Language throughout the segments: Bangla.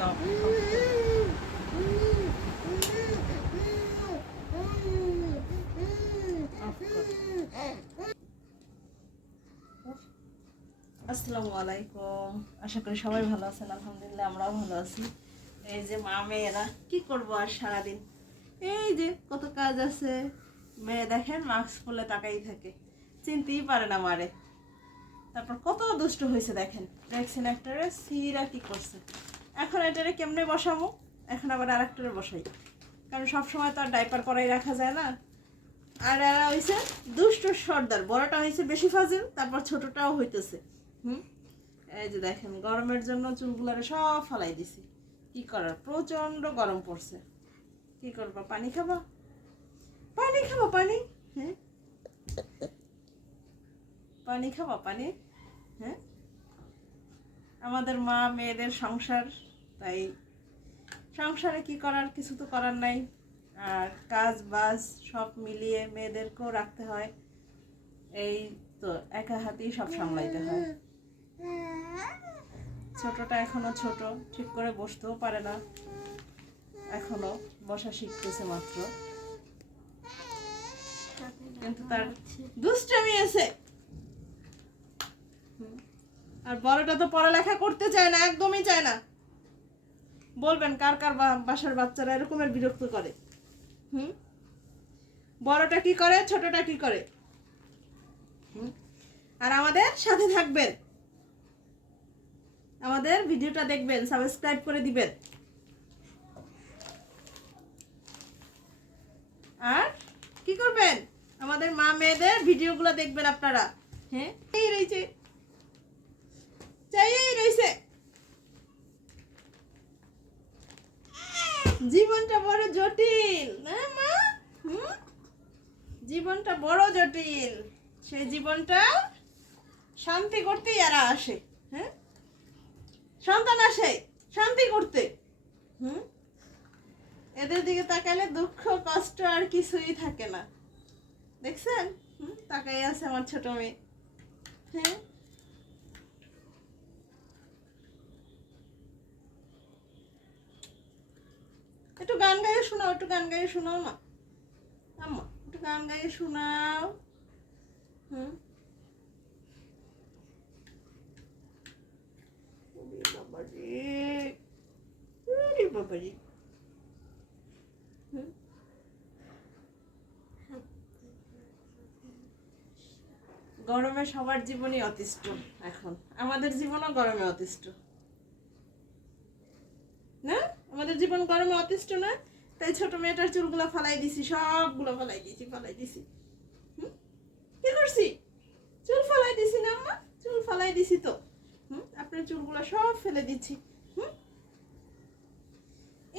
দাও। আসসালামু আলাইকুম, আশা করি সবাই ভালো আছেন। আলহামদুলিল্লাহ আমরাও ভালো আছি। এই যে মা মেয়েরা কি করবো আর সারাদিন, এই যে কত কাজ আছে। মেয়ে দেখেন মাস্ক পরলে তাকাই থাকে, চিনতেই পারে না মারে। তারপর কত দুষ্ট হয়েছে দেখেন, দেখছেন একটারে সিরা কি করছে। এখন এটারে কেমনে বসাবো, এখন আবার আর একটারে বসাই, কারণ সবসময় তো আর ডাইপার পরাই রাখা যায় না। আর এরা হয়েছে দুষ্ট সর্দার, বড়টা হয়েছে বেশি ফাজিল, তারপর ছোটটাও হইতেছে। এই যে দেখেন গরমের জন্য চুলগুলারে সব ফালাই দিছি। কি করার, প্রচন্ড গরম পড়ছে। কি করবা, পানি খাবা? পানি খাবা, পানি। হ্যাঁ, পানি খাবা, পানি। হ্যাঁ, আমাদের মা মেয়েদের সংসার, তাই সংসারে কি করার, কিছু তো করার নাই। আর কাজ বাজ সব মিলিয়ে মেয়েদেরকেও রাখতে হয়। এই তো একা হাতেই সব সামলাইতে হয়। ছোটটা এখনো ছোট, ঠিক করে বসতেও পারে না, এখনো বসা শিখতেছে মাত্র, কিন্তু তার দুষ্টামি আছে। আর বড়টা তো পড়ালেখা করতে চায় না, একদমই চায় না। বলবেন কার কার বাসার বাচ্চারা এরকমের বিরক্ত করে। বড়টা কি করে, ছোটটা কি করে। আর আমাদের সাথে থাকবেন, আমাদের ভিডিওটা দেখবেন, সাবস্ক্রাইব করে দিবেন। আর কি করবেন, আমাদের মা মেয়েদের ভিডিওগুলো দেখবেন আপনারা। হ্যাঁ, এই রয়েছে, চাই রয়েছে। জীবনটা বড় জটিল না মা? জীবনটা বড় জটিল, সেই জীবনটা শান্তি করতেই এরা আসে। হ্যাঁ, সন্তান আসে শান্তি করতে। এদের দিকে তাকাইলে দুঃখ কষ্ট আর কিছুই থাকে না। দেখছেন, তাকাই আছে আমার ছোট মেয়ে। হ্যাঁ, একটু গান গাইয়ে শোনাও, একটু গান গাইয়ে শোনাও না আম্মা, একটু গান গাইয়ে শোনাও। বাবারে, গরমে সবার জীবনই অতিষ্ঠ। এখন আমাদের জীবনও গরমে অতিষ্ঠ না, আমাদের জীবন গরমে অতিষ্ঠ না। তাই ছোট মেয়েটার চুলগুলো ফালাই দিছি, সবগুলো ফালাই দিছি। কি করছি, চুল ফালাই দিছি না আম্মা, চুল ফালাই দিছি তো। আপনার চুলগুলো সব ফেলে দিচ্ছি।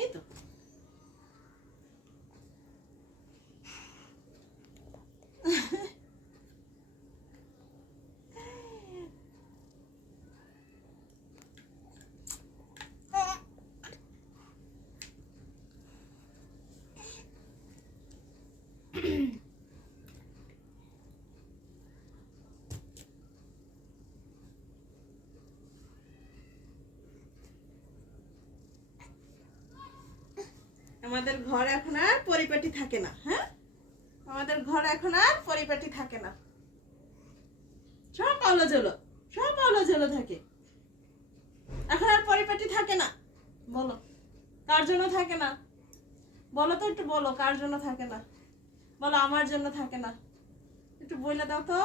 এই তো আমাদের ঘর এখন আর পরিপাটি থাকে না। হ্যাঁ, আমাদের ঘর এখন আর পরিপাটি থাকে না, সব আলোজলো, সব আলোজলো থাকে। এখন আর পরিপাটি থাকে না। বলো কার জন্য থাকে না, বলো তো, একটু বলো কার জন্য থাকে না। বলো আমার জন্য থাকে না, একটু বলে দাও তো।